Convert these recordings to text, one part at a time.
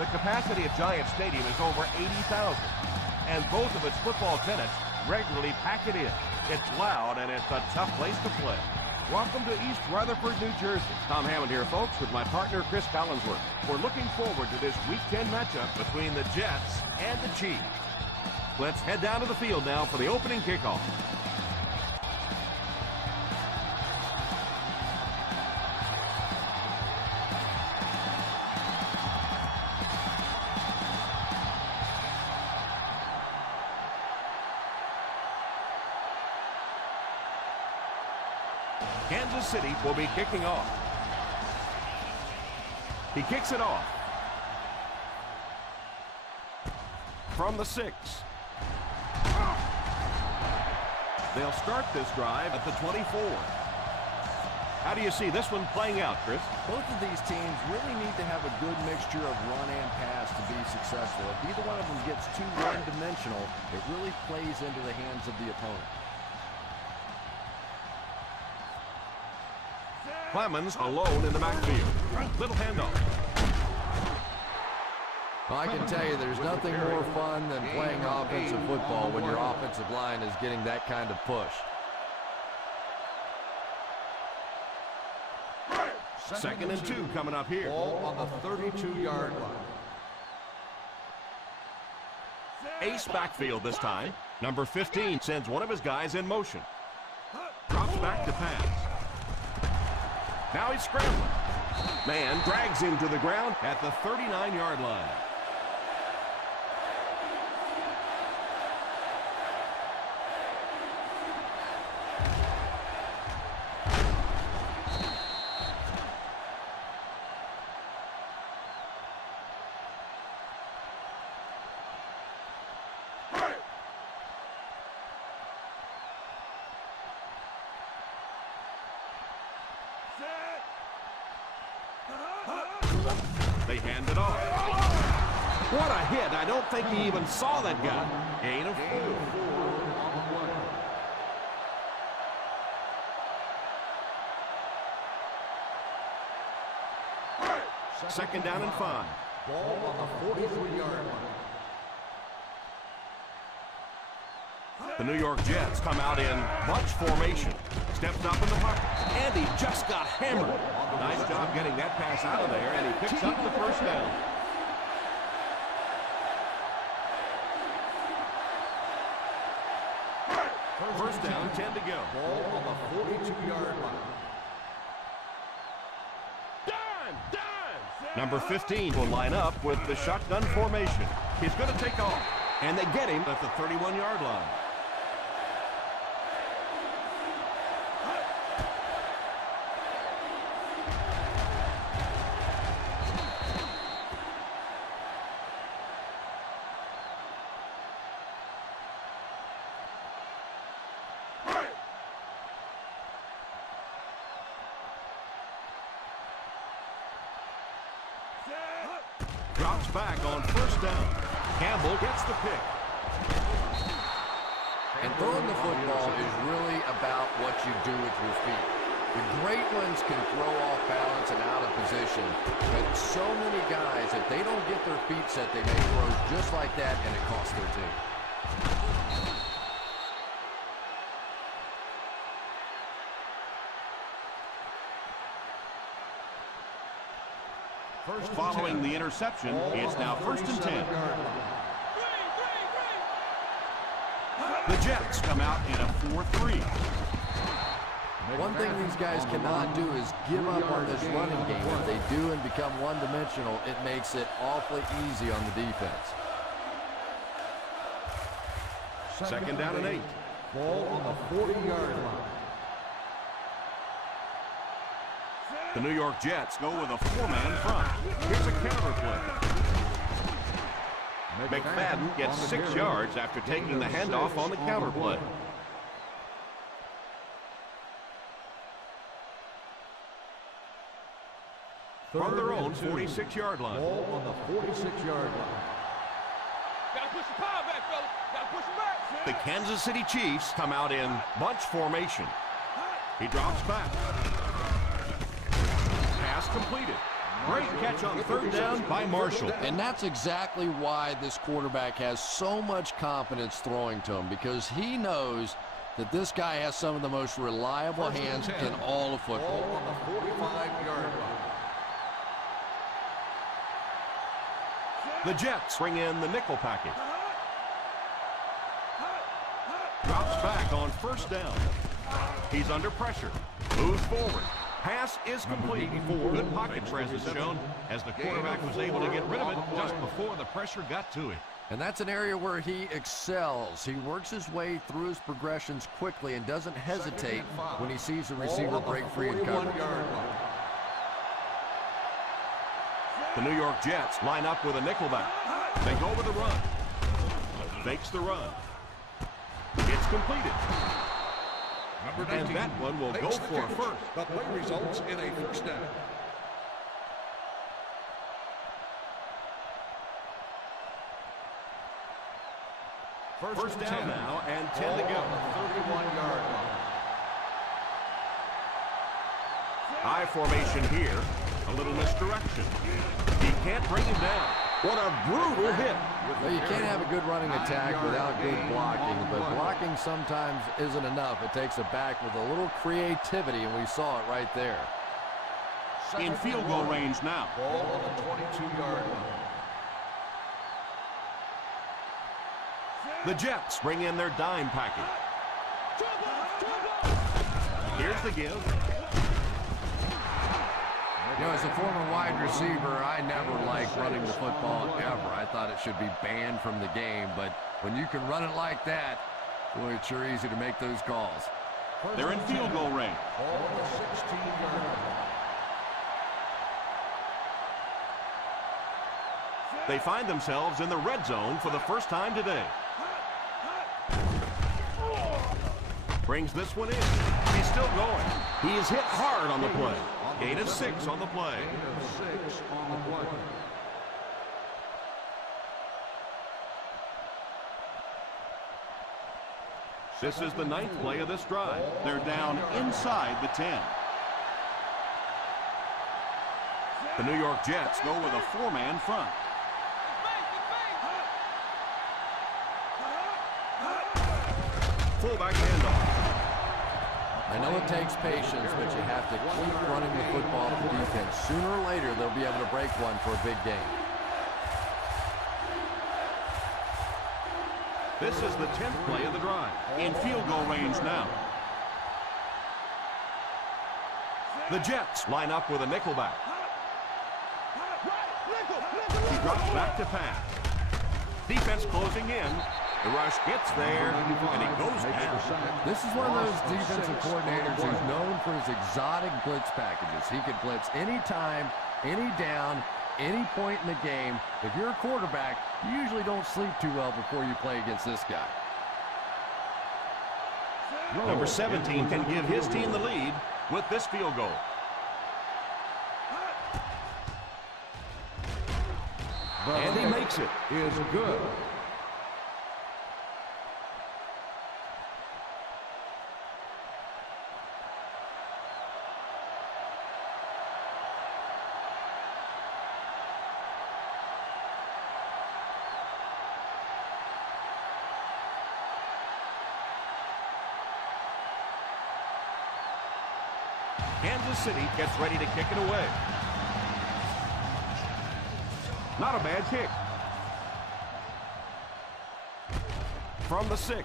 The capacity at Giant Stadium is over 80,000, and both of its football tenants regularly pack it in. It's loud, and it's a tough place to play. Welcome to East Rutherford, New Jersey. Tom Hammond here, folks, with my partner, Chris Collinsworth. We're looking forward to this Week 10 matchup between the Jets and the Chiefs. Let's head down to the field now for the opening kickoff. Kansas City will be kicking off. He kicks it off. From the 6. They'll start this drive at the 24. How do you see this one playing out, Chris? Both of these teams really need to have a good mixture of run and pass to be successful. If either one of them gets too one-dimensional, it really plays into the hands of the opponent. Clemens alone in the backfield. Little handoff. Well, I can tell you there's nothing more fun than playing offensive football when your offensive line is getting that kind of push. Second and 2 coming up here. Ball on the 32-yard line. Ace backfield this time. Number 15 sends one of his guys in motion. Drops back to pass. Now he's scrambling. Man drags him to the ground at the 39-yard line. They hand it off. What a hit. I don't think he even saw that guy. Gain of 4. Second down and 5. Ball on the 43-yard line. The New York Jets come out in bunch formation. Steps up in the pocket. And he just got hammered. Nice job getting that pass out of there, and he picks up the first down. First down, 10 to go. Ball on the 42-yard line. Number 15 will line up with the shotgun formation. He's going to take off, and they get him at the 31-yard line. Drops back on first down. Campbell gets the pick. And throwing the football is really about what you do with your feet. The great ones can throw off balance and out of position, but so many guys, if they don't get their feet set, they make throws just like that, and it costs their team. Following the interception, it's now first and 10. The Jets come out in a 4-3. One thing these guys cannot do is give up on this running game. If they do and become one-dimensional, it makes it awfully easy on the defense. Second down and 8. Ball on the 40-yard line. The New York Jets go with a 4-man front. Here's a counter play. McFadden gets 6 yards after taking the handoff on the counter play. From their own 46-yard line. Ball on the 46-yard line. Gotta push the power back, fellas. Gotta push him back. The Kansas City Chiefs come out in bunch formation. He drops back. Pass completed. Great catch on third down by Marshall. And that's exactly why this quarterback has so much confidence throwing to him, because he knows that this guy has some of the most reliable hands in all of football. On the 45-yard line. The Jets bring in the nickel package. Drops back on first down. He's under pressure. Moves forward. Pass is complete. Good pocket presence shown as the quarterback was able to get rid of it just before the pressure got to him. And that's an area where he excels. He works his way through his progressions quickly and doesn't hesitate when he sees a receiver break free in coverage. The New York Jets line up with a nickelback. They go with the run. Fakes the run. It's completed. And that one will go for a first. The play results in a first down. First down now and 10 to go. 31-yard line. High formation here. A little misdirection. He can't bring him down. What a brutal hit. Well, you can't have a good running attack without good blocking, but blocking sometimes isn't enough. It takes a back with a little creativity, and we saw it right there. In field goal range now. Ball on the 22-yard line. The Jets bring in their dime package. Here's the give. You know, as a former wide receiver, I never liked running the football ever. I thought it should be banned from the game, but when you can run it like that, boy, it's sure easy to make those calls. They're in field goal range. Ball on the 16-yard line. They find themselves in the red zone for the first time today. Brings this one in. He's still going. He is hit hard on the play. Gain of 6 on the play. Gain of 6 on the play. This is the 9th play of this drive. They're down inside the 10. The New York Jets go with a 4-man front. Fullback handoff. I know it takes patience, but you have to keep running the football for defense. Sooner or later, they'll be able to break one for a big game. This is the 10th play of the drive. In field goal range now. The Jets line up with a nickelback. He drops back to pass. Defense closing in. The rush gets there, and it goes down. This is one of those defensive coordinators who's known for his exotic blitz packages. He can blitz any time, any down, any point in the game. If you're a quarterback, you usually don't sleep too well before you play against this guy. Number 17 can give his team the lead with this field goal. And he makes it. Is good. Kansas City gets ready to kick it away. Not a bad kick. From the 6.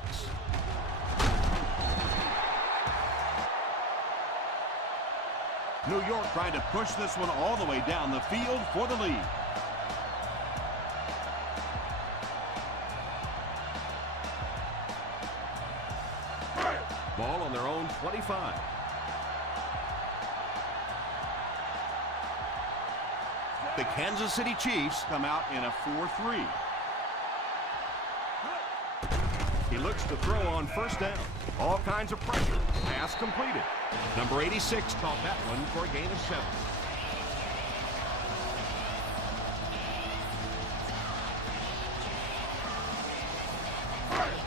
New York trying to push this one all the way down the field for the lead. Ball on their own 25. The Kansas City Chiefs come out in a 4-3. He looks to throw on first down. All kinds of pressure. Pass completed. Number 86 caught that one for a gain of 7.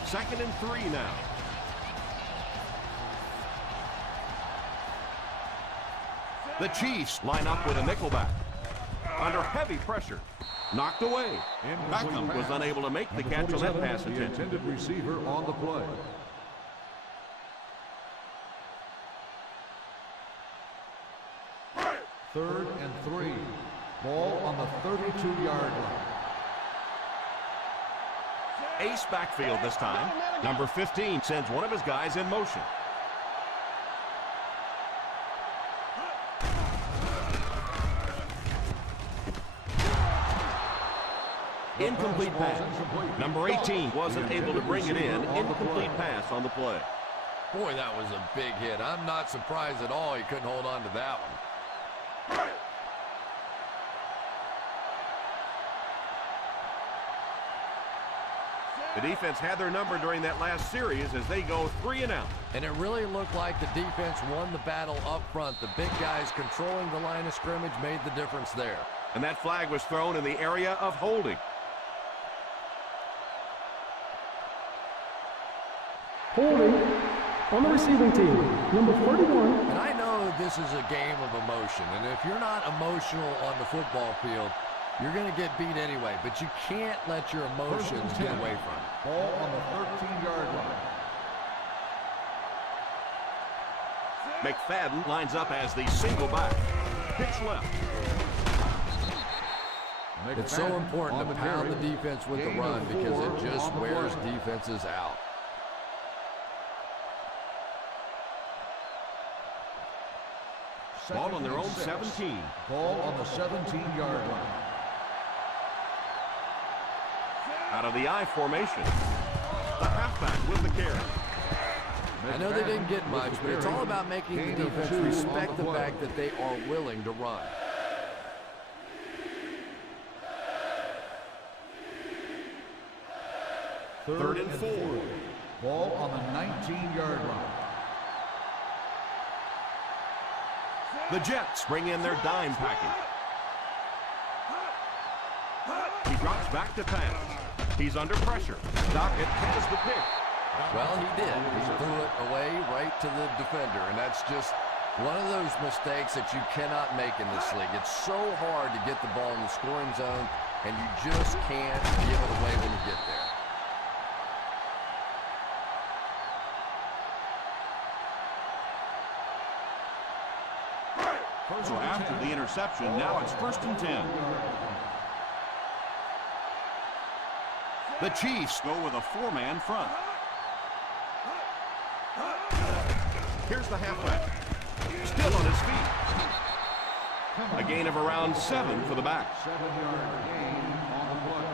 Second and 3 now. The Chiefs line up with a nickelback. under heavy pressure. Knocked away. Beckham was unable to make the catch on that pass attempt. The intended receiver on the play. Third and 3. Ball on the 32-yard line. Ace backfield this time. Number 15 sends one of his guys in motion. Incomplete pass. Number 18 wasn't able to bring it in. Incomplete pass on the play. Boy, that was a big hit. I'm not surprised at all he couldn't hold on to that one. The defense had their number during that last series as they go 3 and out. And it really looked like the defense won the battle up front. The big guys controlling the line of scrimmage made the difference there. And that flag was thrown in the area of holding. Holding on the receiving team, number 41. And I know this is a game of emotion, and if you're not emotional on the football field, you're going to get beat anyway, but you can't let your emotions get away from it. Ball on the 13-yard line. McFadden lines up as the single back. Pitch left. It's so important to pound the defense with the run because it just wears defenses out. Ball on their own 17. Ball on the 17-yard line. Out of the I formation. The halfback with the carry. I know they didn't get much, but it's all about making the defense respect the fact that they are willing to run. Third and 4. Ball on the 19-yard line. The Jets bring in their dime package. He drops back to pass. He's under pressure. Dockett has the pick. Well, he did. He threw it away right to the defender, and that's just one of those mistakes that you cannot make in this league. It's so hard to get the ball in the scoring zone, and you just can't give it away when you get there. So after the interception, now it's 1st and 10. The Chiefs go with a 4-man front. Here's the halfback. Still on his feet. A gain of around 7 for the back. 7-yard gain on the play.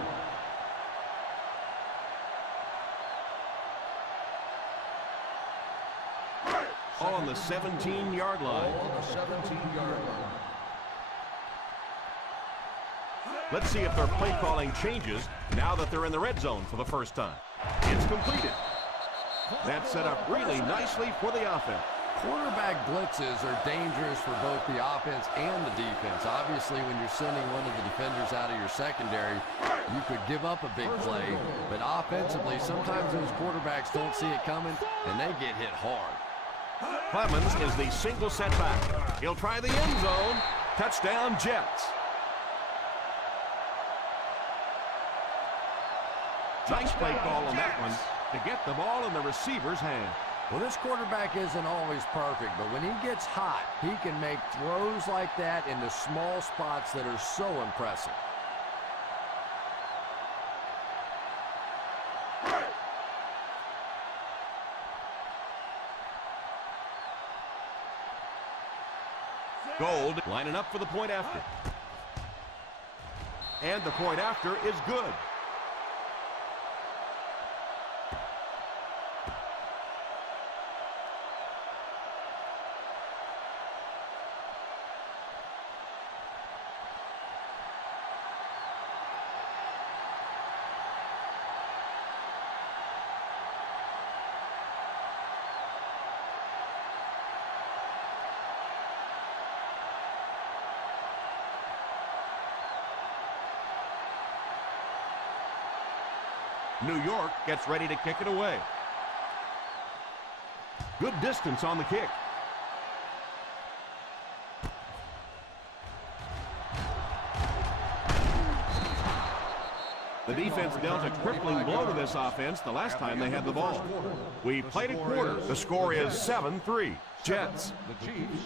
All on the 17-yard line. Ball on the 17-yard line. Let's see if their play calling changes now that they're in the red zone for the first time. It's completed. That's set up really nicely for the offense. Quarterback blitzes are dangerous for both the offense and the defense. Obviously, when you're sending one of the defenders out of your secondary, you could give up a big play. But offensively, sometimes those quarterbacks don't see it coming, and they get hit hard. Clemens is the single setback. He'll try the end zone. Touchdown, Jets. Nice play call on that one to get the ball in the receiver's hand. Well, this quarterback isn't always perfect, but when he gets hot, he can make throws like that into small spots that are so impressive. Gold lining up for the point after. And the point after is good. New York gets ready to kick it away. Good distance on the kick. The defense dealt a crippling blow to this offense the last time they had the ball. We played a quarter. The score is 7-3. Jets. The Chiefs,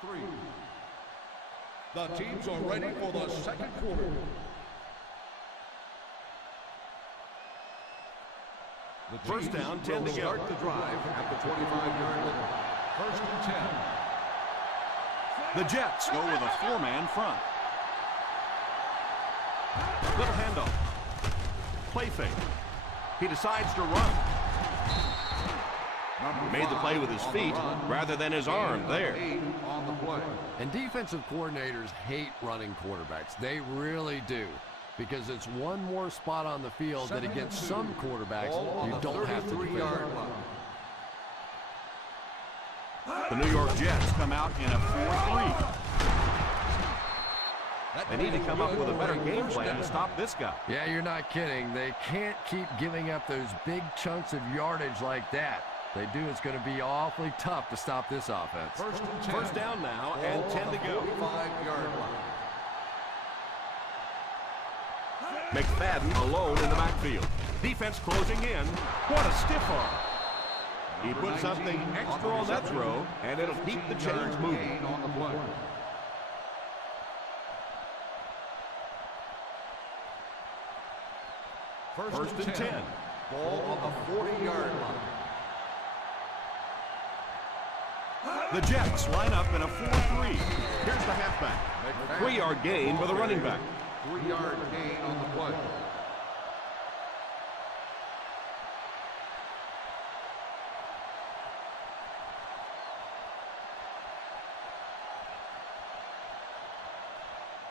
3. The teams are ready for the second quarter. The First down, 10 to go. Start the drive at the 25-yard line. First and 10. The Jets go with a 4-man front. Little handoff. Play fake. He decides to run. Made the play with his feet rather than his arm there. On the play. And defensive coordinators hate running quarterbacks. They really do. Because it's one more spot on the field that against some quarterbacks you don't have to defend. The New York Jets come out in a 4-3. They need to come up with a better game plan to stop this guy. Yeah, you're not kidding. They can't keep giving up those big chunks of yardage like that. If they do, it's going to be awfully tough to stop this offense. First down now and 10 to go. 5-yard line. McFadden alone in the backfield. Defense closing in. What a stiff arm. He put something extra on that throw, and it'll keep the chains moving. On the play. First and 10. Ball on the 40-yard line. The Jets line up in a 4-3. Here's the halfback. 3-yard gain for the running back. 3-yard gain on the play.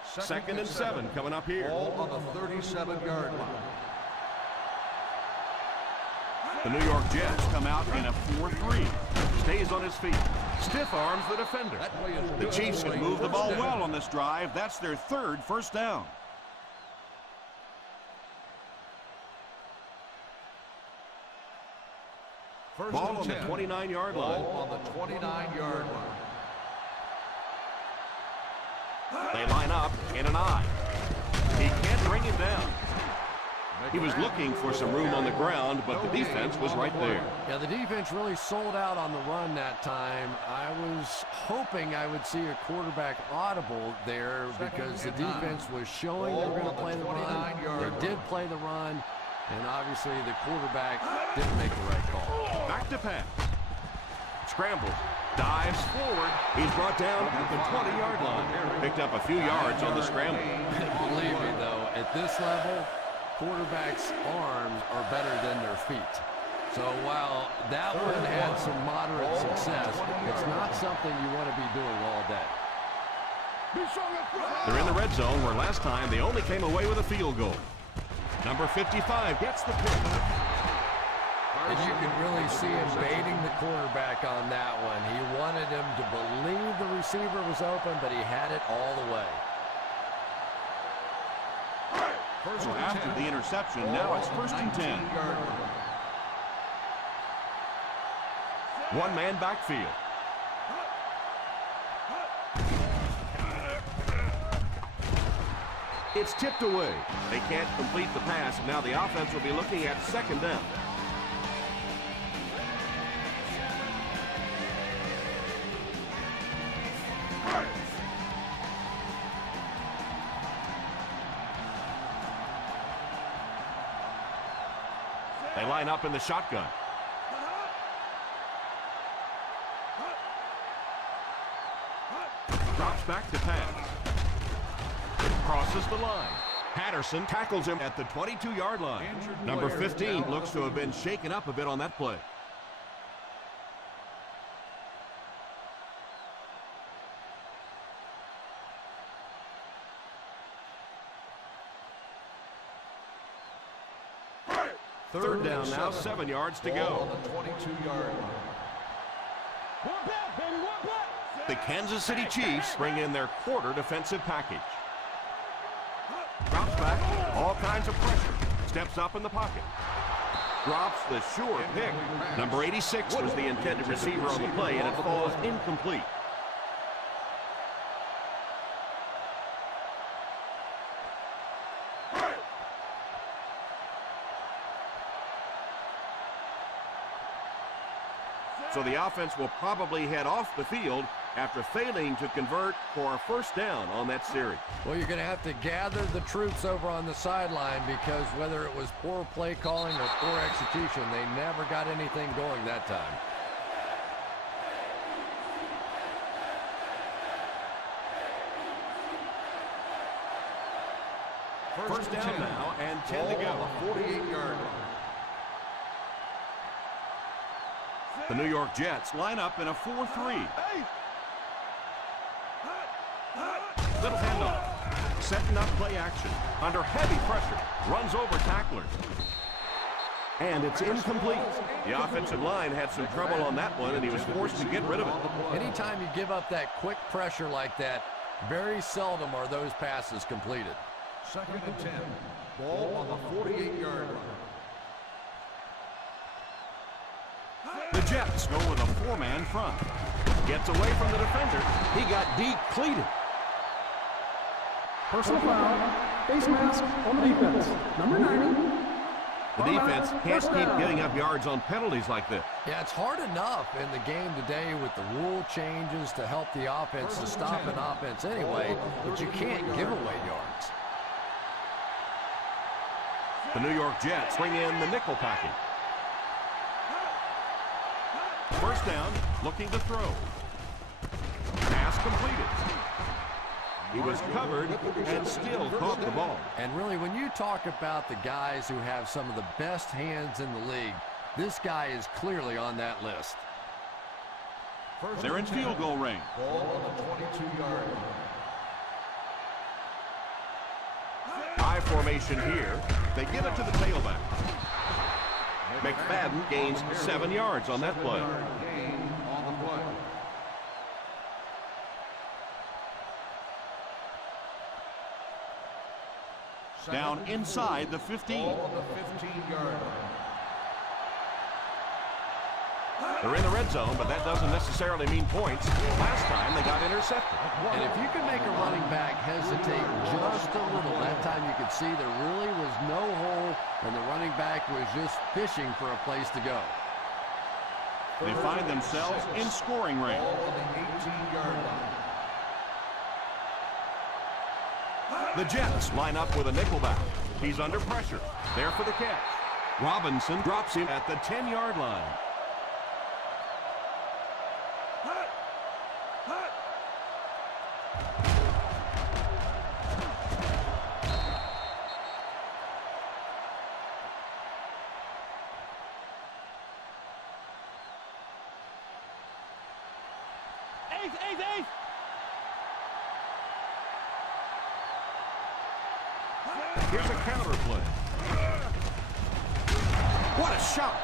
Second and 7 coming up here. Ball on the 37-yard line. The New York Jets come out in a 4-3. Stays on his feet. Stiff arms the defender. The Chiefs can move the ball well on this drive. That's their third first down. Ball on the 29-yard line. Ball on the 29-yard line. They line up in an I. He can't bring him down. He was looking for some room on the ground, but the defense was right there. Yeah, the defense really sold out on the run that time. I was hoping I would see a quarterback audible there because the defense was showing they were going to play the run. They did play the run, and obviously the quarterback didn't make the right call. Back to pass. Scrambles. Dives forward. He's brought down at the 20-yard line. Picked up a few yards on the scramble. Believe me, though, at this level, quarterbacks' arms are better than their feet. So while that one had some moderate success, it's not something you want to be doing all day. They're in the red zone where last time they only came away with a field goal. Number 55 gets the pick. And you can really see him baiting the quarterback on that one. He wanted him to believe the receiver was open, but he had it all the way. So after the interception, now it's first and 10. One-man backfield. It's tipped away. They can't complete the pass. Now the offense will be looking at second down. They line up in the shotgun. Drops back to pass. Crosses the line. Patterson tackles him at the 22-yard line. Number 15 looks to have been shaken up a bit on that play. Third down now, 7 yards to go. On the 22-yard line. The Kansas City Chiefs bring in their quarter defensive package. Drops back, all kinds of pressure. Steps up in the pocket. Drops the sure pick. Number 86 was the intended receiver on the play, and it falls incomplete. So the offense will probably head off the field after failing to convert for a first down on that series. Well, you're going to have to gather the troops over on the sideline because whether it was poor play calling or poor execution, they never got anything going that time. First down now and 10 to go. 48-yard line. The New York Jets line up in a 4-3. Little handoff. Setting up play action. Under heavy pressure. Runs over tacklers. And it's incomplete. The offensive line had some trouble on that one, and he was forced to get rid of it. Anytime you give up that quick pressure like that, very seldom are those passes completed. 2nd and 10. Ball on the 48-yard line. The Jets go with a 4-man front. Gets away from the defender. He got depleted. Personal foul. Face mask on the defense. Number 90. The defense can't keep giving up yards on penalties like this. Yeah, it's hard enough in the game today with the rule changes to help the offense to stop an offense anyway, but you can't give away yards. The New York Jets bring in the nickel package. First down, looking to throw. Pass completed. He was covered and still caught the ball. And really, when you talk about the guys who have some of the best hands in the league, this guy is clearly on that list. They're in field goal range. Ball on the 22-yard line. High formation here. They give it to the tailback. McFadden gains 7 yards on that play. Gain on the play. Down inside the 15. Ball on the 15-yard line. They're in the red zone, but that doesn't necessarily mean points. Last time they got intercepted. And if you can make a running back hesitate just a little, that time you could see there really was no hole, and the running back was just fishing for a place to go. They find themselves in scoring range. Ball on the 18-yard line. The Jets line up with a nickelback. He's under pressure. There for the catch. Robinson drops him at the 10-yard line. Ace! Here's a counter play. What a shot!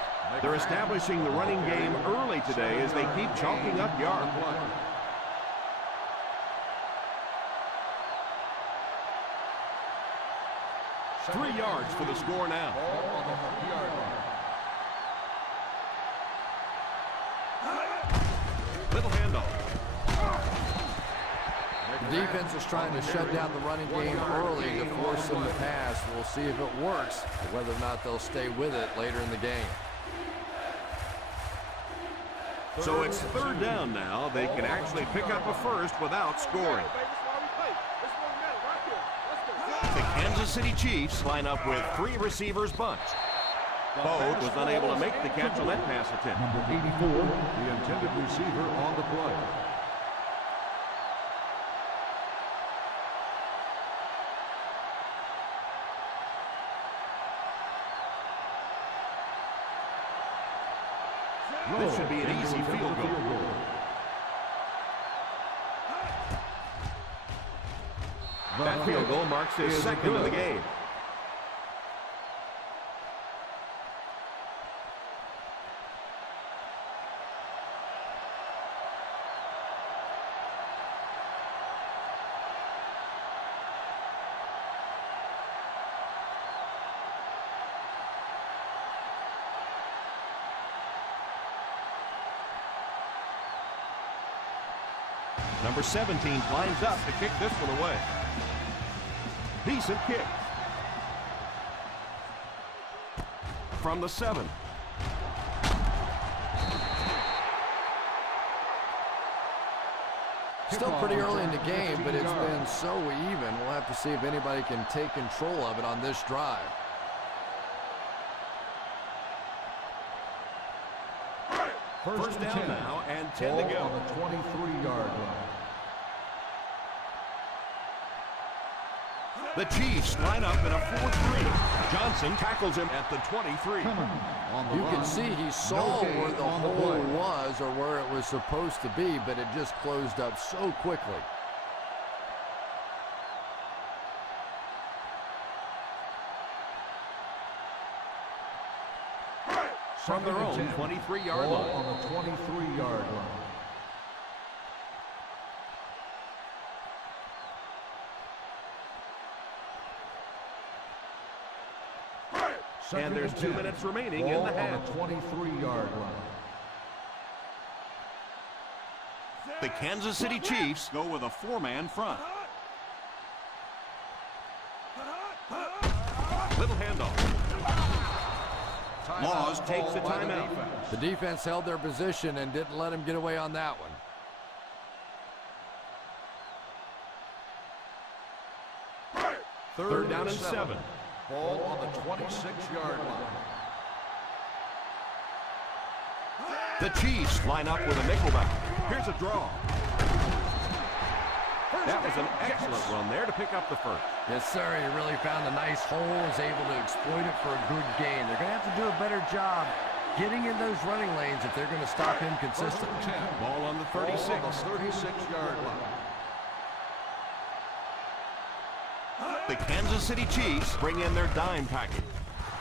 They're establishing the running game early today as they keep chalking up yards. 3 yards for the score now. Ball on the 3-yard line. Little handoff. The defense is trying to shut down the running game early to force them to pass. We'll see if it works, or whether or not they'll stay with it later in the game. So it's 3rd down now. They can actually pick up a first without scoring. The Kansas City Chiefs line up with 3 receivers bunched. Bode was unable to make the catch on that pass attempt. Number 84, the intended receiver on the play. This should be an easy field goal. That field goal marks his 2nd of the game. Number 17 lines up to kick this one away. Decent kick. From the 7. Still pretty early in the game, but it's been so even. We'll have to see if anybody can take control of it on this drive. First down now and 10 to go. On the 23-yard line. The Chiefs line up in a 4-3. Johnson tackles him at the 23. You can see he saw where the hole was or where it was supposed to be, but it just closed up so quickly. From their own 23-yard line. On the 23-yard line. And there's 2 minutes remaining in the half. On the 23-yard line. The Kansas City Chiefs go with a 4-man front. Little handoff. Laws takes the timeout. The defense held their position and didn't let him get away on that one. Third down and 7. Ball on the 26-yard line. The Chiefs line up with a nickelback. Here's a draw. That was an excellent run there to pick up the first. Yes, sir. He really found a nice hole, was able to exploit it for a good gain. They're going to have to do a better job getting in those running lanes if they're going to stop him consistently. Ball on the 36. Ball on the 36-yard line. The Kansas City Chiefs bring in their dime package.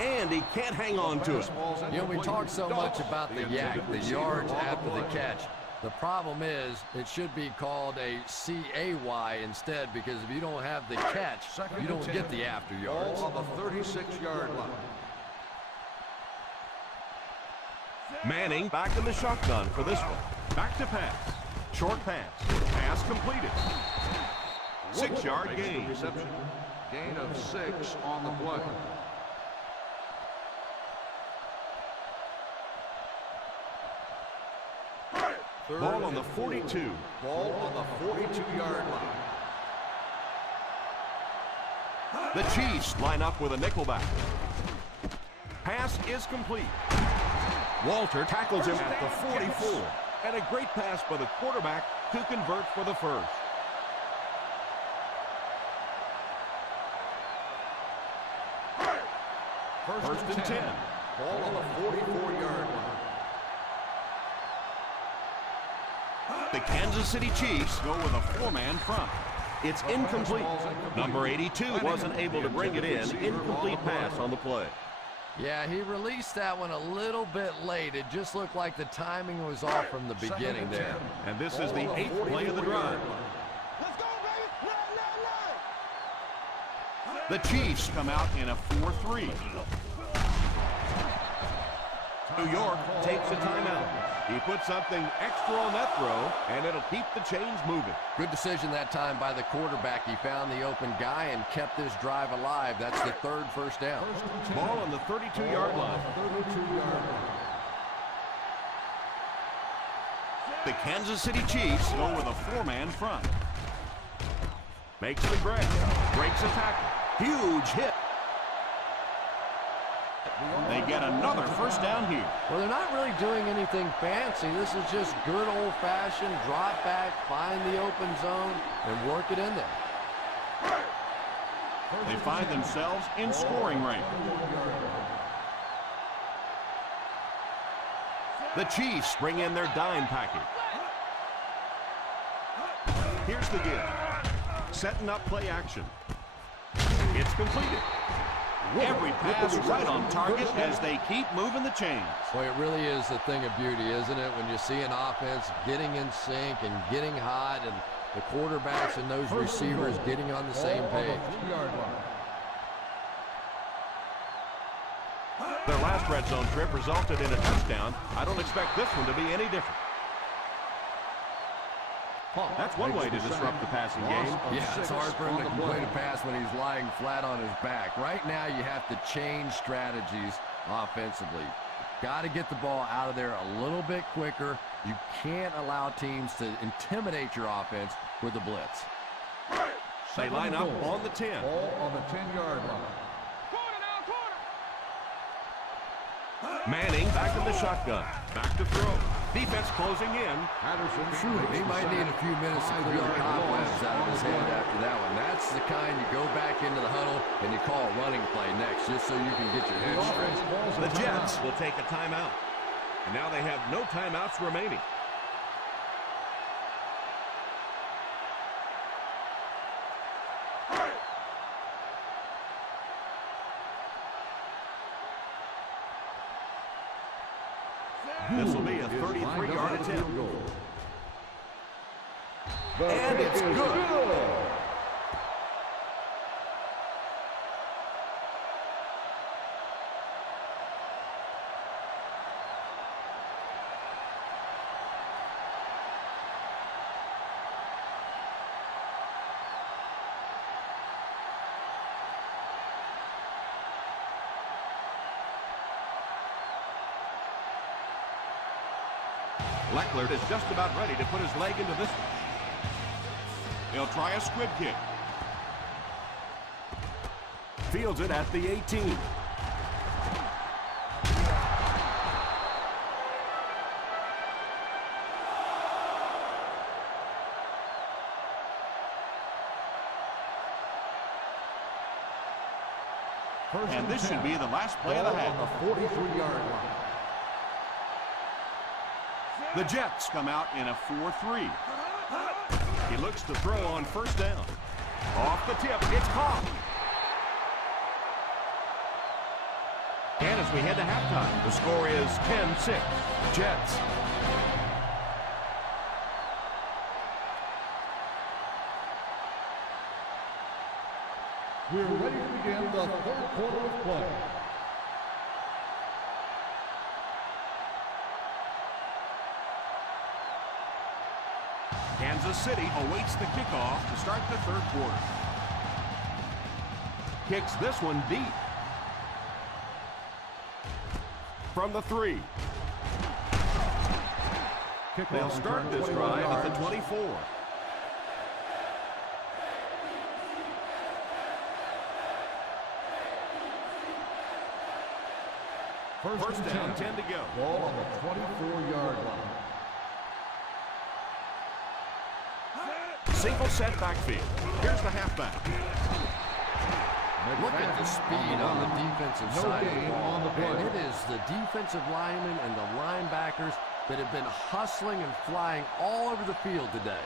And he can't hang on to it. You know, we talk so much about the yak, the yards after the catch. The problem is it should be called a CAY instead, because if you don't have the catch, you don't get the after yards. Ball on the 36-yard line. Manning back in the shotgun for this one. Back to pass. Short pass. Pass completed. 6-yard gain. Reception. Gain of 6 on the play. Ball on the 42. Ball on the 42-yard line. The Chiefs line up with a nickelback. Pass is complete. Walter tackles him at the 44. And a great pass by the quarterback to convert for the first. First and 10. Ball on the 44-yard line. The Kansas City Chiefs go with a 4-man front. It's incomplete. Number 82 wasn't able to bring it in. Incomplete pass on the play. Yeah, he released that one a little bit late. It just looked like the timing was off from the beginning there. And this is the 8th play of the drive. Let's go, baby! Run. The Chiefs come out in a 4-3. New York takes a timeout. He put something extra on that throw, and it'll keep the chains moving. Good decision that time by the quarterback. He found the open guy and kept this drive alive. That's the 3rd first down. Ball on the 32-yard line. 32-yard line. The Kansas City Chiefs go with a 4-man front. Makes the grab. Breaks a tackle. Huge hit. They get another first down here. Well, they're not really doing anything fancy. This is just good old-fashioned drop back, find the open zone, and work it in there. They find themselves in scoring range. The Chiefs bring in their dime package. Here's the give. Setting up play action. It's completed. Every pass right on target as they keep moving the chains. Boy, it really is a thing of beauty, isn't it? When you see an offense getting in sync and getting hot, and the quarterbacks and those receivers getting on the same page. Their last red zone trip resulted in a touchdown. I don't expect this one to be any different. That's one way to disrupt the passing game. Yeah, it's hard for him to complete a pass when he's lying flat on his back. Right now, you have to change strategies offensively. Got to get the ball out of there a little bit quicker. You can't allow teams to intimidate your offense with the blitz. They line up on the 10. Ball on the 10-yard line. Manning back in the shotgun. Back to throw. Defense closing in. Patterson. He might need a few minutes to clear the cobwebs out of his head after that one. That's the kind you go back into the huddle and you call a running play next just so you can get your head straight. The Jets will take a timeout. And now they have no timeouts remaining. This will be a 33-yard attempt. And it's good. Leckler is just about ready to put his leg into this one. He'll try a squib kick. Fields it at the 18. And this should be the last play of the half. On the 43-yard line. The Jets come out in a 4-3. He looks to throw on first down. Off the tip, it's caught. And as we head to halftime, the score is 10-6. Jets. We're ready to begin the third quarter of play. Kansas City awaits the kickoff to start the third quarter. Kicks this one deep. From the 3. They'll start this drive at the 24. First down, 10 to go. Ball on the 24-yard line. Single set backfield. Here's the halfback. Look at the speed on the defensive side of the ball. On the play. And it is the defensive linemen and the linebackers that have been hustling and flying all over the field today.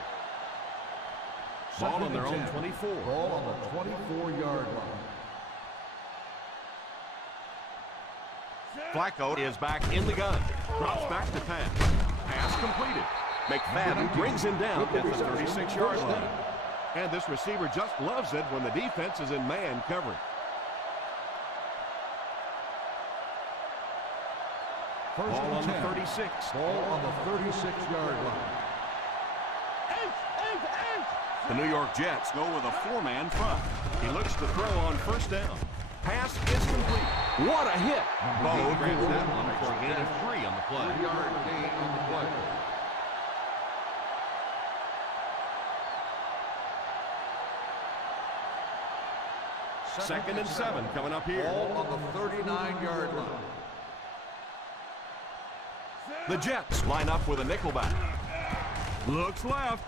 Ball on their own 24. Ball on the 24-yard line. Flacco is back in the gun. Drops back to pass. Pass completed. McFadden brings him down at the 36-yard line. And this receiver just loves it when the defense is in man coverage. Ball on the 36. Ball on the 36-yard line. The New York Jets go with a 4-man front. He looks to throw on first down. Pass is complete. What a hit! Bo grabs that one for a gain of 3 on the play. 3-yard gain on the play. Second and 7 coming up here. Ball on the 39-yard line. The Jets line up with a nickelback. Looks left.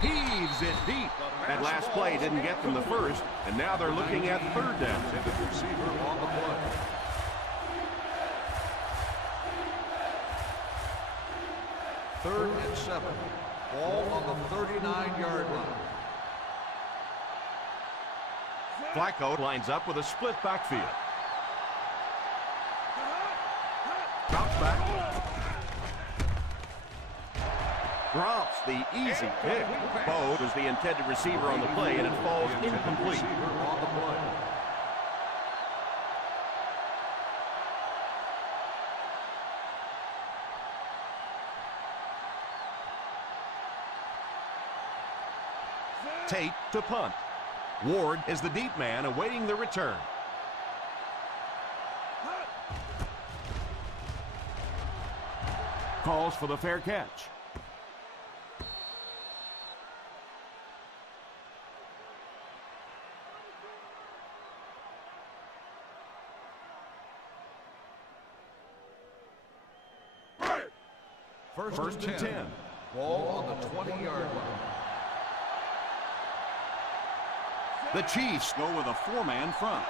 Heaves it deep. That last play didn't get them the first, and now they're looking at third down. Receiver on the play. Third and 7. Ball on the 39-yard line. Flacco lines up with a split backfield. Drops back. Drops the easy pick. Bo was the intended receiver on the play, and it falls incomplete. On the play. Tate to punt. Ward is the deep man awaiting the return. calls for the fair catch. First and 10. Ball on the 20-yard line. The Chiefs go with a four-man front.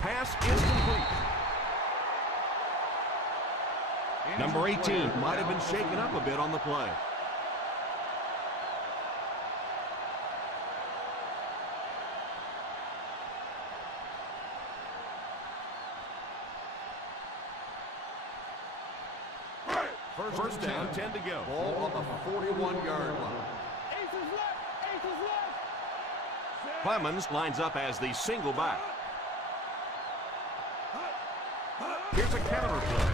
Pass is complete. Number 18 might have been shaken up a bit on the play. First down, 10 to go. Ball on the 41-yard line. Aces left. Aces left. Clemens lines up as the single back. Here's a counter play.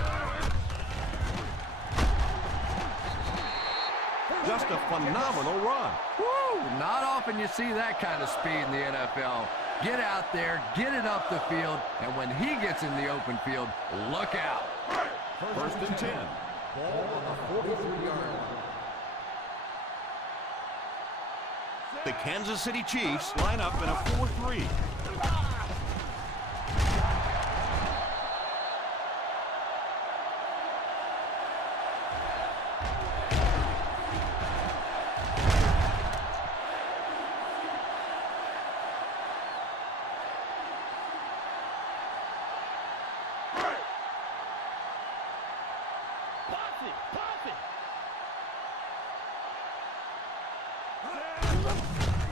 Just a phenomenal run. Woo! Not often you see that kind of speed in the NFL. Get out there, get it up the field, and when he gets in the open field, look out. First and 10. Ball on the 43-yard line. The Kansas City Chiefs line up in a 4-3.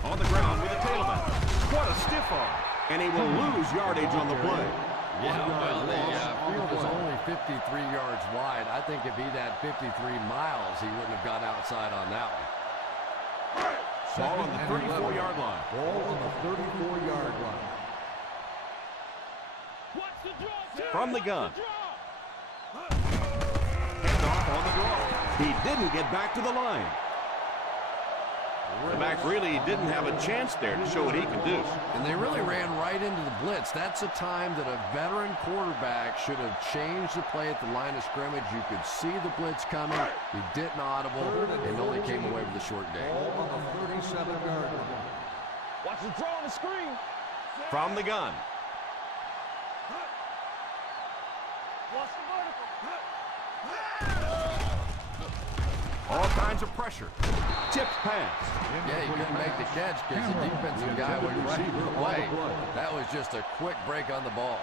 On the ground with a tailback. What a stiff arm. And he will lose yardage on the play. Yeah, well, the field was only 53 yards wide. I think if he'd had 53 miles, he wouldn't have got outside on that one. Ball on the 34-yard line. Ball on the 34-yard line. From the gun. Hand off on the draw. He didn't get back to the line. The back really didn't have a chance there to show what he could do. And they really ran right into the blitz. That's a time that a veteran quarterback should have changed the play at the line of scrimmage. You could see the blitz coming. He didn't audible and only came away with a short gain. Ball on the 37-yard line. Watch the draw on the screen. From the gun. Watch the vertical. All kinds of pressure. Tipped pass. Yeah, he couldn't make the catch because the defensive guy went right to the play. That was just a quick break on the ball.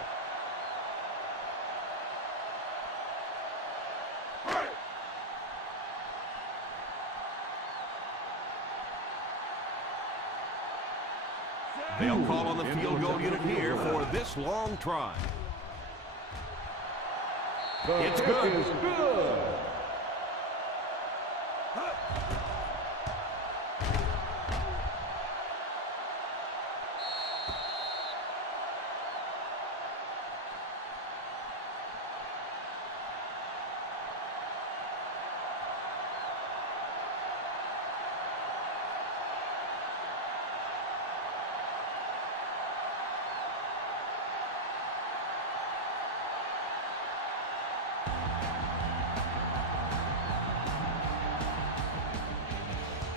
They'll call on the field goal unit here for this long try. It's good. Good.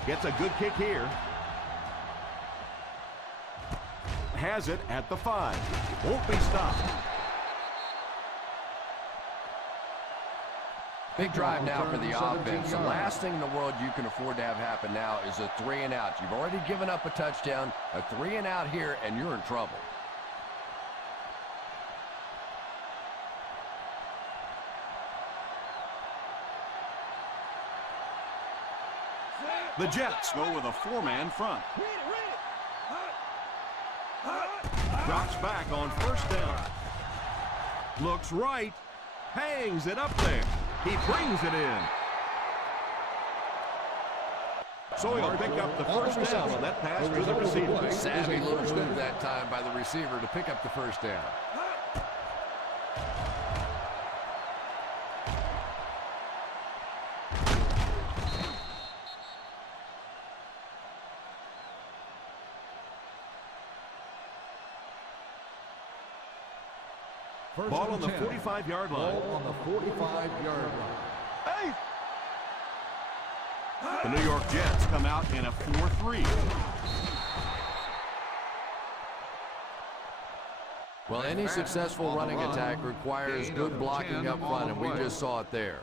Gets a good kick here. Has it at the 5. Won't be stopped. Big drive now for the offense. The last thing in the world you can afford to have happen now is a 3-and-out. You've already given up a touchdown. A 3-and-out here, and you're in trouble. The Jets go with a 4-man front. Drops back on first down. Looks right. Hangs it up there. He brings it in. So he'll pick up the first down on that pass to the receiver. Savvy little move that time by the receiver to pick up the first down. Ball on the 45-yard line. Ball on the 45-yard line. The New York Jets come out in a 4-3. Well, any successful running attack requires good blocking up front, and we just saw it there.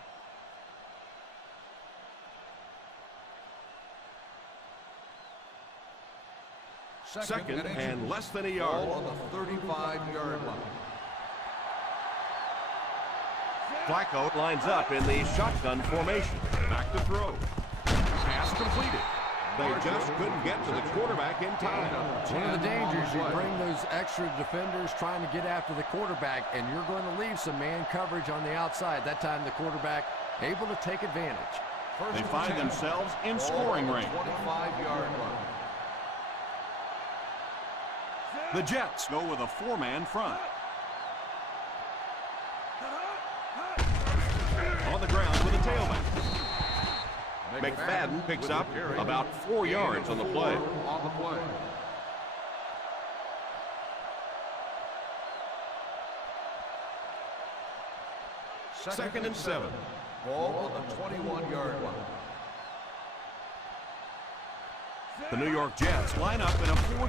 Second and less than a yard. Ball on the 35-yard line. Flacco lines up in the shotgun formation. Back to throw. Pass completed. They just couldn't get to the quarterback in time. One of the dangers, you bring those extra defenders trying to get after the quarterback, and you're going to leave some man coverage on the outside. That time the quarterback able to take advantage. They find themselves in scoring range. 25-yard line. The Jets go with a 4-man front. On the ground with a tailback. McFadden picks up about 4 yards on the play. Second and 7. Ball on the 21-yard line. The New York Jets line up in a 4-3.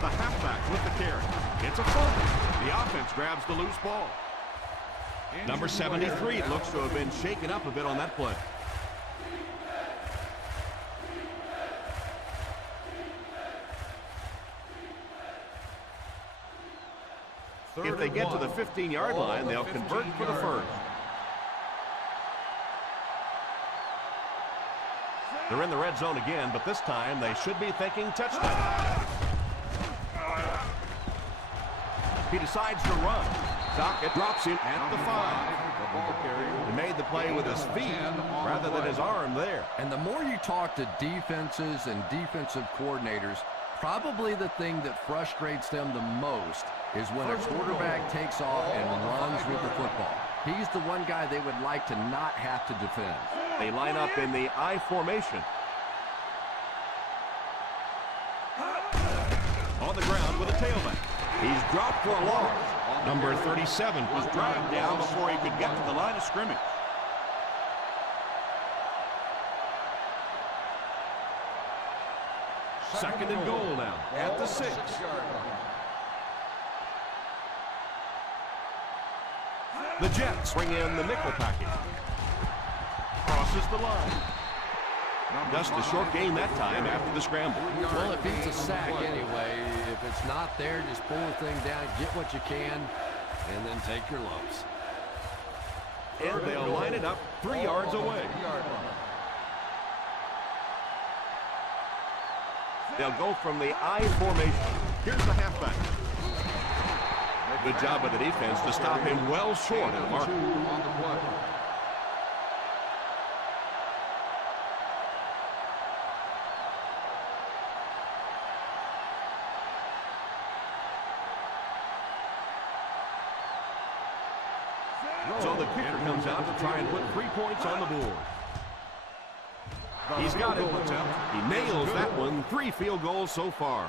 The halfback with the carry. It's a fumble. The offense grabs the loose ball. Number 73 looks to have been shaken up a bit on that play. If they get to the 15-yard line, they'll convert for the first. They're in the red zone again, but this time they should be thinking touchdown. He decides to run. Dockett drops him at the 5. He made the play with his feet rather than his arm there. And the more you talk to defenses and defensive coordinators, probably the thing that frustrates them the most is when a quarterback takes off and runs with the football. He's the one guy they would like to not have to defend. They line up in the I formation. On the ground with a tailback. He's dropped for a loss. Number 37 was dragged down before he could get to the line of scrimmage. Second and goal now at the 6. The Jets bring in the nickel package. Crosses the line. Just a short gain that time after the scramble. Well, it beats a sack anyway. If it's not there, just pull the thing down, get what you can, and then take your lumps. And they'll line it up 3 yards away. They'll go from the I formation. Here's the halfback. Good job by the defense to stop him well short of the mark. So the kicker comes out to try and put 3 points on the board. He's got it. He nails that one. 3 field goals so far.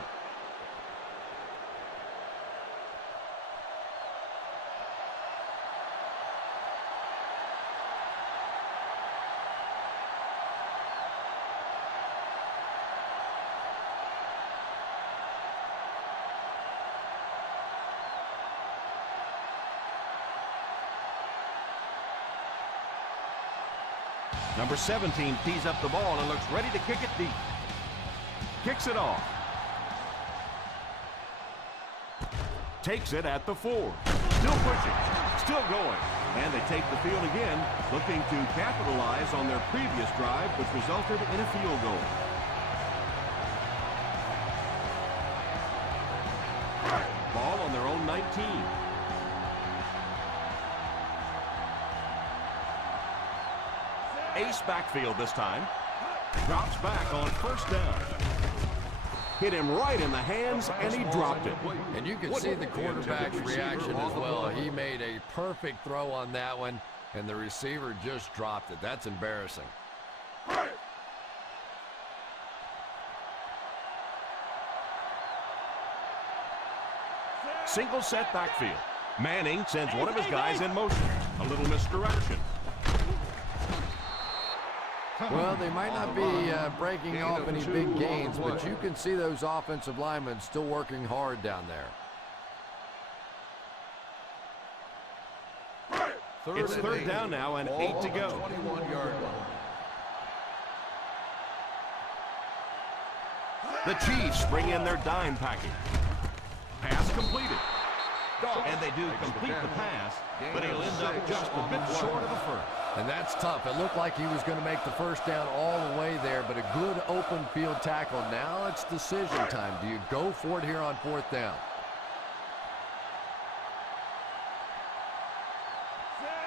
Number 17 tees up the ball and looks ready to kick it deep. Kicks it off. Takes it at the 4. Still pushing. Still going. And they take the field again, looking to capitalize on their previous drive, which resulted in a field goal. Ball on their own 19. Ace backfield this time. Drops back on first down. Hit him right in the hands, and he dropped it. And you can see the quarterback's reaction as well. He made a perfect throw on that one, and the receiver just dropped it. That's embarrassing. Single set backfield. Manning sends one of his guys in motion. A little misdirection. Well, they might not be breaking off any big gains, but you can see those offensive linemen still working hard down there. It's third down now and 8 to go. 21-yard line. The Chiefs bring in their dime package. Pass completed. And they do complete the pass, but he'll end up just a bit short of the first. And that's tough. It looked like he was going to make the first down all the way there, but a good open field tackle. Now it's decision time. Do you go for it here on fourth down?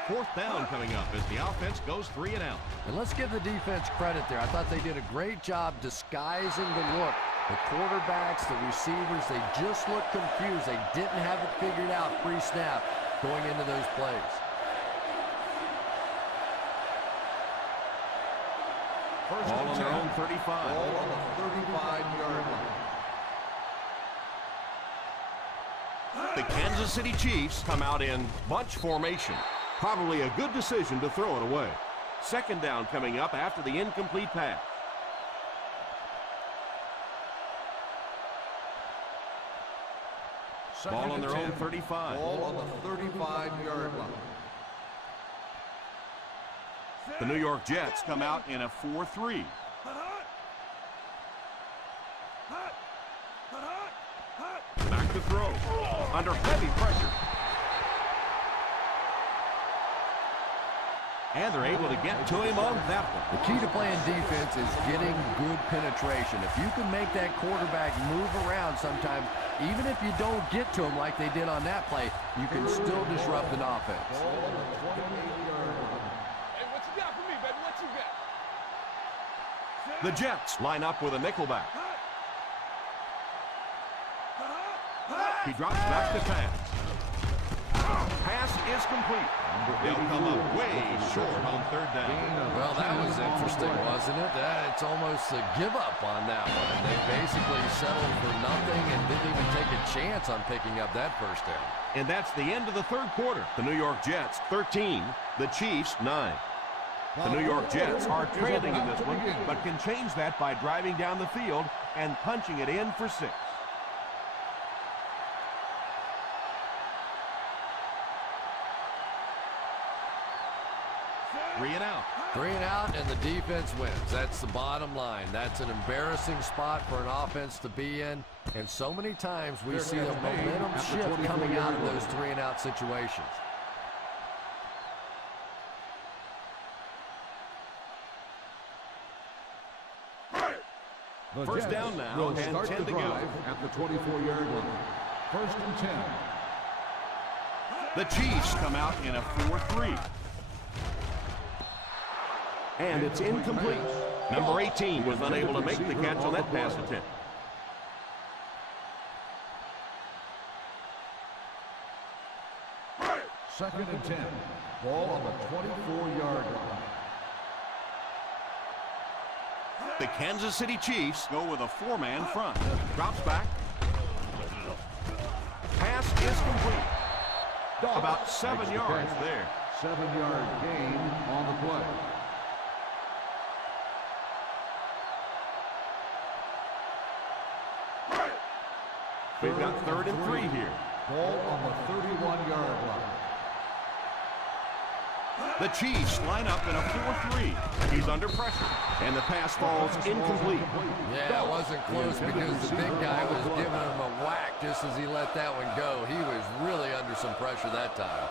Fourth down coming up as the offense goes 3 and out. And let's give the defense credit there. I thought they did a great job disguising the look. The quarterbacks, the receivers, they just looked confused. They didn't have it figured out pre-snap going into those plays. Ball on their own 35. Ball on the 35-yard line. The Kansas City Chiefs come out in bunch formation. Probably a good decision to throw it away. Second down coming up after the incomplete pass. Ball on their own 35. Ball on the 35-yard line. The New York Jets come out in a 4-3. Back to throw. Under heavy pressure. And they're able to get to him on that one. The key to playing defense is getting good penetration. If you can make that quarterback move around sometimes, even if you don't get to him like they did on that play, you can still disrupt an offense. Hey, what you got for me, baby? What you got? The Jets line up with a nickelback. He drops back to pass. Pass is complete. They'll come up way short on third down. Well, that was interesting, wasn't it? It's almost a give up on that one. They basically settled for nothing and didn't even take a chance on picking up that first down. And that's the end of the third quarter. The New York Jets 13, the Chiefs 9. The New York Jets are trailing in this one, but can change that by driving down the field and punching it in for 6. Three and out. 3 and out, and the defense wins. That's the bottom line. That's an embarrassing spot for an offense to be in. And so many times we see the momentum shift coming out of those 3 and out situations. First down now, and 10 to go. At the 24-yard line. First and 10. The Chiefs come out in a 4-3. And it's incomplete. Number 18 was unable to make the catch on that pass attempt. Second and 10. Ball on the 24-yard line. The Kansas City Chiefs go with a 4-man front. Drops back. Pass is complete. About 7 yards there. 7-yard gain on the play. We've got 3rd and 3 here. Ball on the 31-yard line. The Chiefs line up in a 4-3. He's under pressure, and the pass falls incomplete. Yeah, it wasn't close because the big guy was giving him a whack just as he let that one go. He was really under some pressure that time.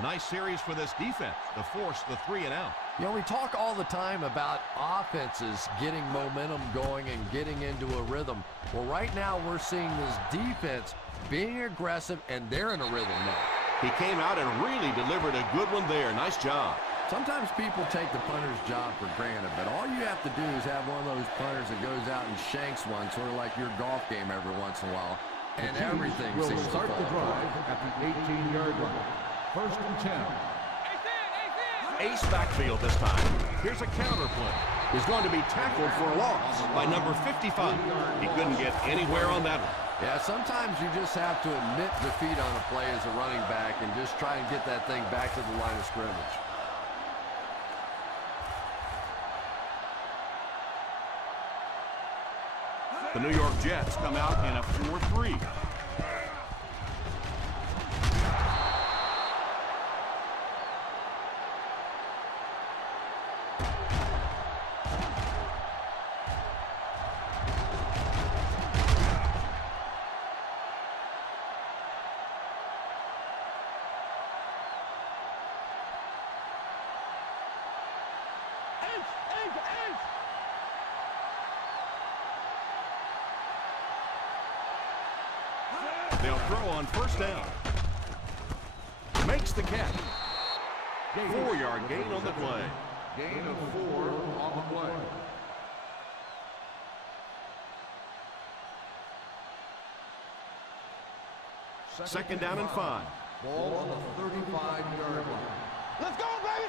Nice series for this defense to force the 3 and out. You know, we talk all the time about offenses getting momentum going and getting into a rhythm. Well, right now we're seeing this defense being aggressive, and they're in a rhythm now. He came out and really delivered a good one there. Nice job. Sometimes people take the punter's job for granted, but all you have to do is have one of those punters that goes out and shanks one, sort of like your golf game every once in a while, and everything will seems to start fall the drive at the 18-yard line. First and 10. Ace backfield this time. Here's a counter play. is going to be tackled for a loss by number 55. He couldn't get anywhere on that one. Yeah, sometimes you just have to admit defeat on a play as a running back and just try and get that thing back to the line of scrimmage. The New York Jets come out in a 4-3. They'll throw on first down. Makes the catch. 4-yard gain on the play. Gain of 4 on the play. Second down and 5. Ball on the 35-yard line. Let's go, baby!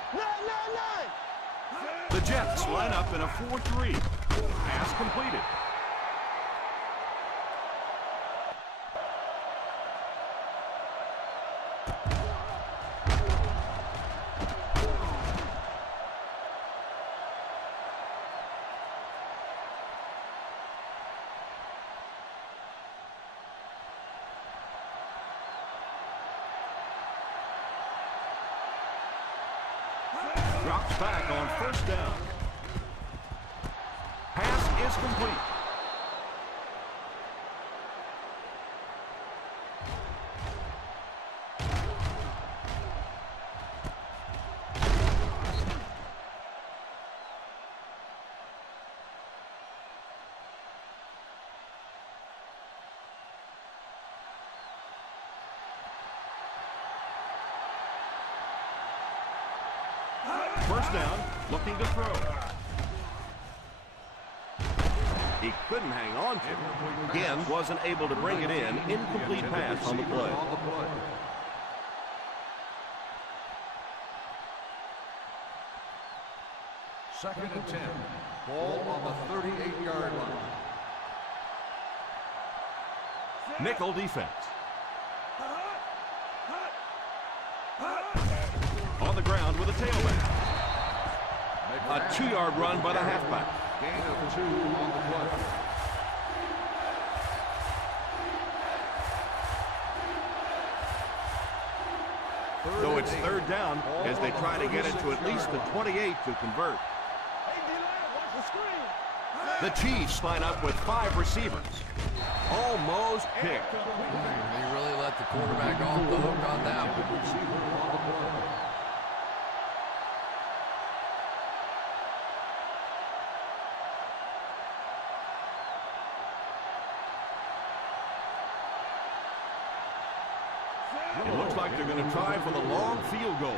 9-9-9! The Jets line up in a 4-3. Pass completed. Drops back on first down. Pass is complete. First down, looking to throw. He couldn't hang on to it. Again, wasn't able to bring it in. Incomplete pass on the play. Second and 10. Ball on the 38-yard line. Nickel defense. On the ground with a tailback. A 2-yard run by the halfback. Gain of 2 on the play. Though it's third down as they try to get it to at least the 28 to convert. The Chiefs line up with 5 receivers. Almost picked. They really let the quarterback off the hook on that one. It looks like they're going to try for the long field goal.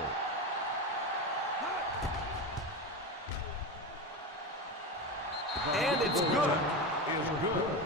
And it's good. Is good.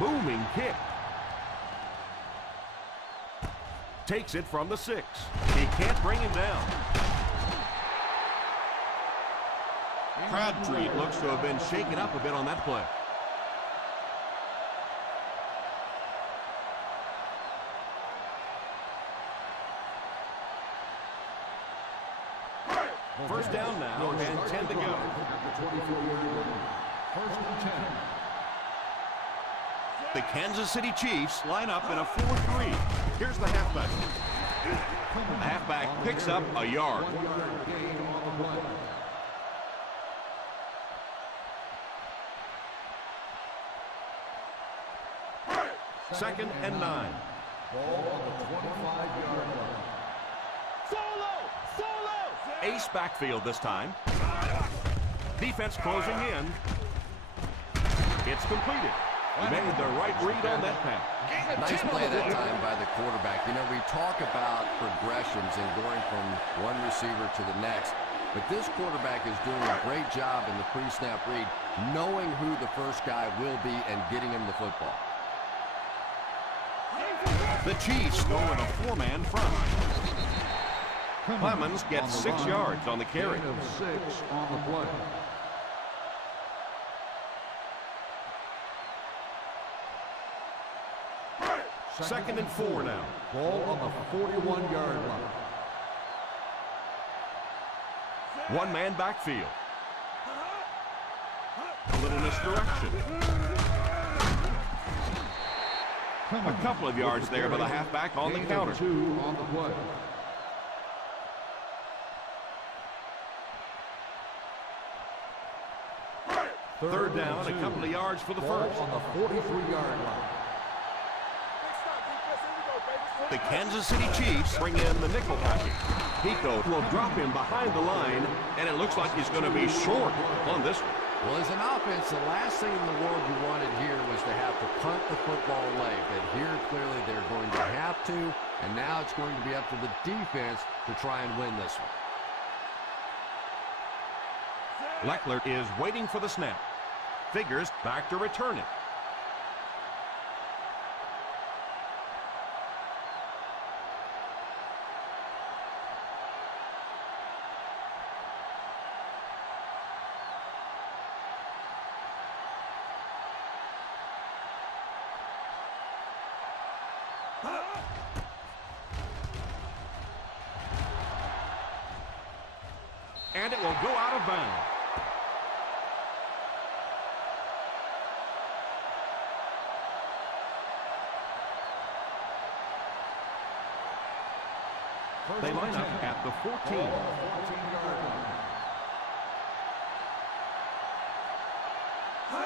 Booming kick. Takes it from the 6. He can't bring him down. Crabtree looks to have been shaken up a bit on that play. First down now and 10 to go. First and 10. The Kansas City Chiefs line up in a 4-3. Here's the halfback. The halfback picks up a yard. 1-yard gain on the play. Second and 9. Ball on the 25-yard line. Solo! Solo! Ace backfield this time. Defense closing in. It's completed. He made the right read on that pass. Nice play that time by the quarterback. You know, we talk about progressions and going from one receiver to the next, but this quarterback is doing a great job in the pre-snap read, knowing who the first guy will be and getting him the football. The Chiefs go with a 4-man front. Clemens gets 6 yards on the carry. Gain of 6 on the play. Second and 4 now. Ball on the 41-yard line. One-man backfield. A little misdirection. A couple of yards there by the halfback on the counter. 2 on the play. Third down, a couple of yards for the first. On the 43-yard line. The Kansas City Chiefs bring in the nickel package. Pico will drop him behind the line, and it looks like he's going to be short on this one. Well, as an offense, the last thing in the world you wanted here was to have to punt the football away. But here, clearly, they're going to have to, and now it's going to be up to the defense to try and win this one. Leckler is waiting for the snap. Figures back to return it. And it will go out of bounds. They line up at the 14.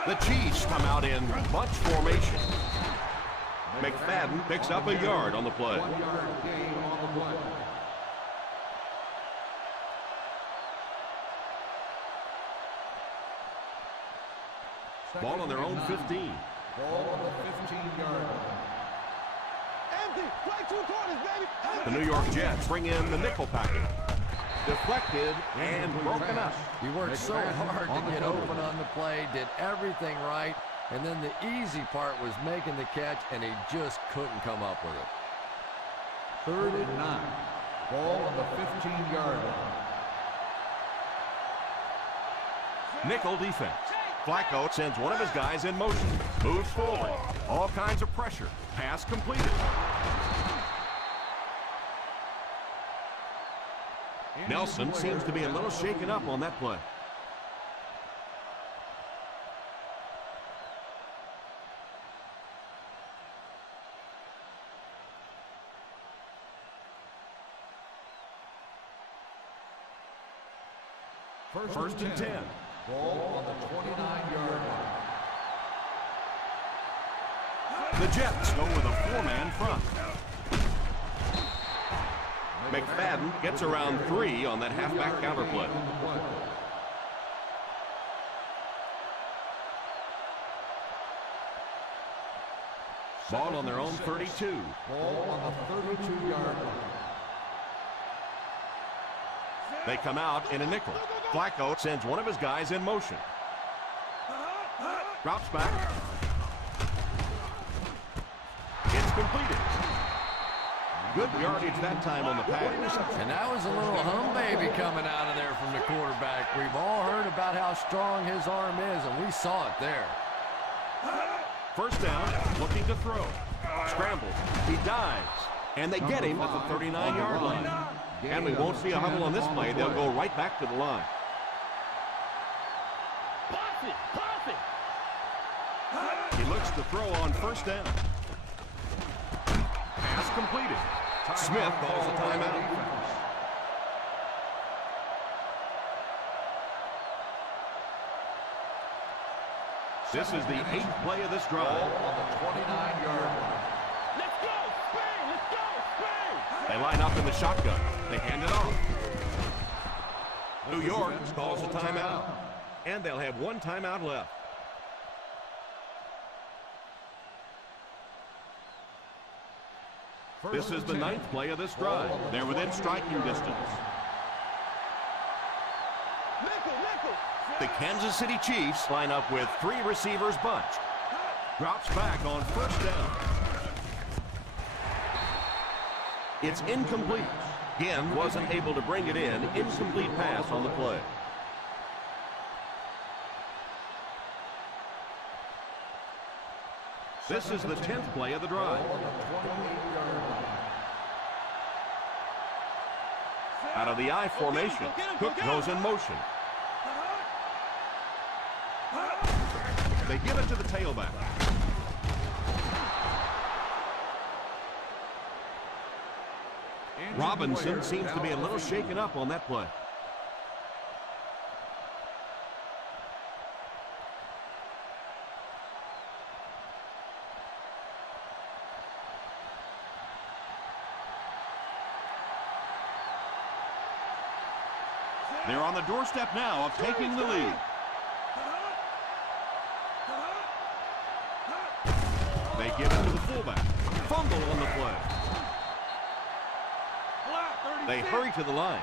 The Chiefs come out in bunch formation. McFadden picks up a yard on the play. 1 yard gain on the play. Ball on their own 15. Ball on the 15-yard line. The New York Jets bring in the nickel package. Deflected and broken up. He worked so hard to get open on the play, did everything right, and then the easy part was making the catch, and he just couldn't come up with it. 3rd and 9. Ball on the 15-yard line. Nickel defense. Flacco sends one of his guys in motion. Moves forward. All kinds of pressure. Pass completed. Nelson seems to be a little shaken up on that play. First and 10. Ball on the 29-yard line. The Jets go with a 4-man front. McFadden gets around 3 on that halfback counter play. Ball on their own 32. Ball on the 32-yard line. They come out in a nickel. Flacco sends one of his guys in motion. Drops back. It's completed. Good yardage that time on the pass. And that was a little hum baby coming out of there from the quarterback. We've all heard about how strong his arm is, and we saw it there. First down, looking to throw. Scrambles. He dives. And they get him at the 39-yard line. And we won't see a huddle on this play. They'll go right back to the line. He looks to throw on first down. Pass completed. Smith calls a timeout. This is the 8th play of this drive. Ball on the 29-yard line. Let's go, Spain! Let's go, Spain! They line up in the shotgun. They hand it off. New York calls a timeout. And they'll have one timeout left. This is the 9th play of this drive. They're within striking distance. The Kansas City Chiefs line up with 3 receivers bunch. Drops back on first down. It's incomplete. Again, wasn't able to bring it in. Incomplete pass on the play. This is the 10th play of the drive. Out of the I formation. Cook goes in motion. They give it to the tailback. Robinson seems to be a little shaken up on that play. They're on the doorstep now of taking the lead. They give it to the fullback. Fumble on the play. They hurry to the line.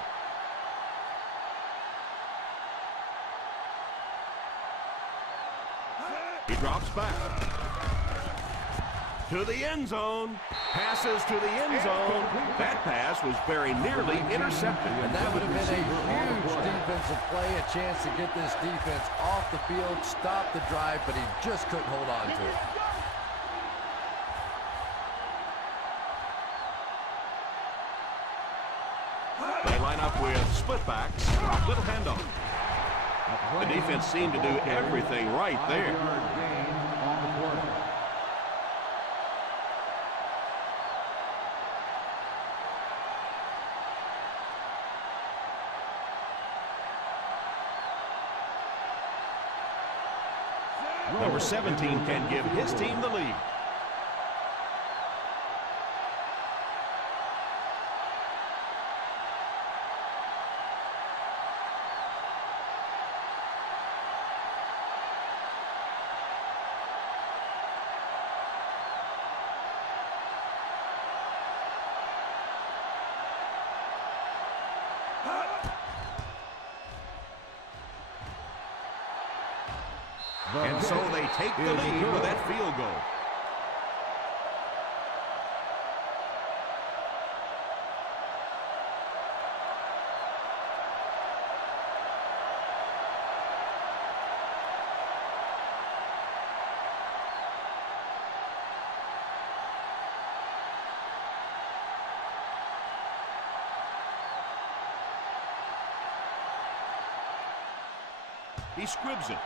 He drops back. To the end zone. Passes to the end zone. That pass was very nearly intercepted. And that would have been a huge defensive play, a chance to get this defense off the field, stop the drive, but he just couldn't hold on to it. They line up with split backs. Little handoff. The defense seemed to do everything right there. Number 17 can give his team the lead. And so they take the lead with that field goal. He squibs it.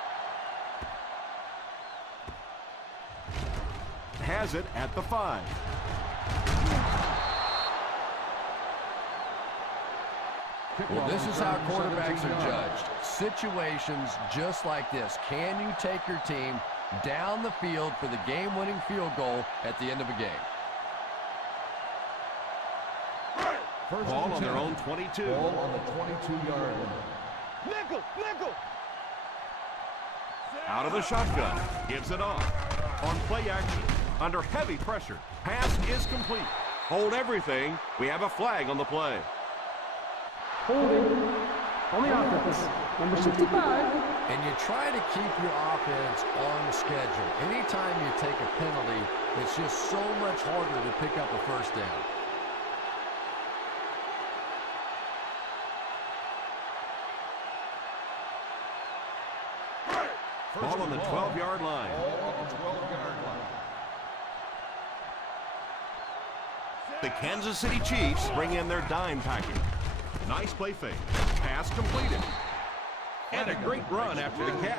Has it at the 5. Well, this is how quarterbacks are judged. Situations just like this. Can you take your team down the field for the game-winning field goal at the end of a game? Ball on their own 22. Ball on the 22-yard line. Nickel! Out of the shotgun. Gives it off. On play action. Under heavy pressure. Pass is complete. Hold everything. We have a flag on the play. Holding on the offense, number 65. And you try to keep your offense on schedule. Anytime you take a penalty, it's just so much harder to pick up a first down. Ball on the 12-yard line. The Kansas City Chiefs bring in their dime package. Nice play fake. Pass completed. And a great run after the catch.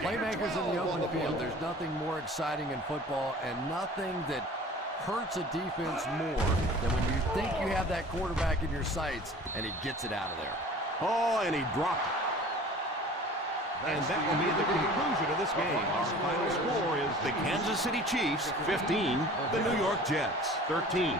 Playmakers in the open field, there's nothing more exciting in football and nothing that hurts a defense more than when you think you have that quarterback in your sights and he gets it out of there. Oh, and he dropped it. And that will be the conclusion of this game. Our final score is the Kansas City Chiefs 15, the New York Jets 13.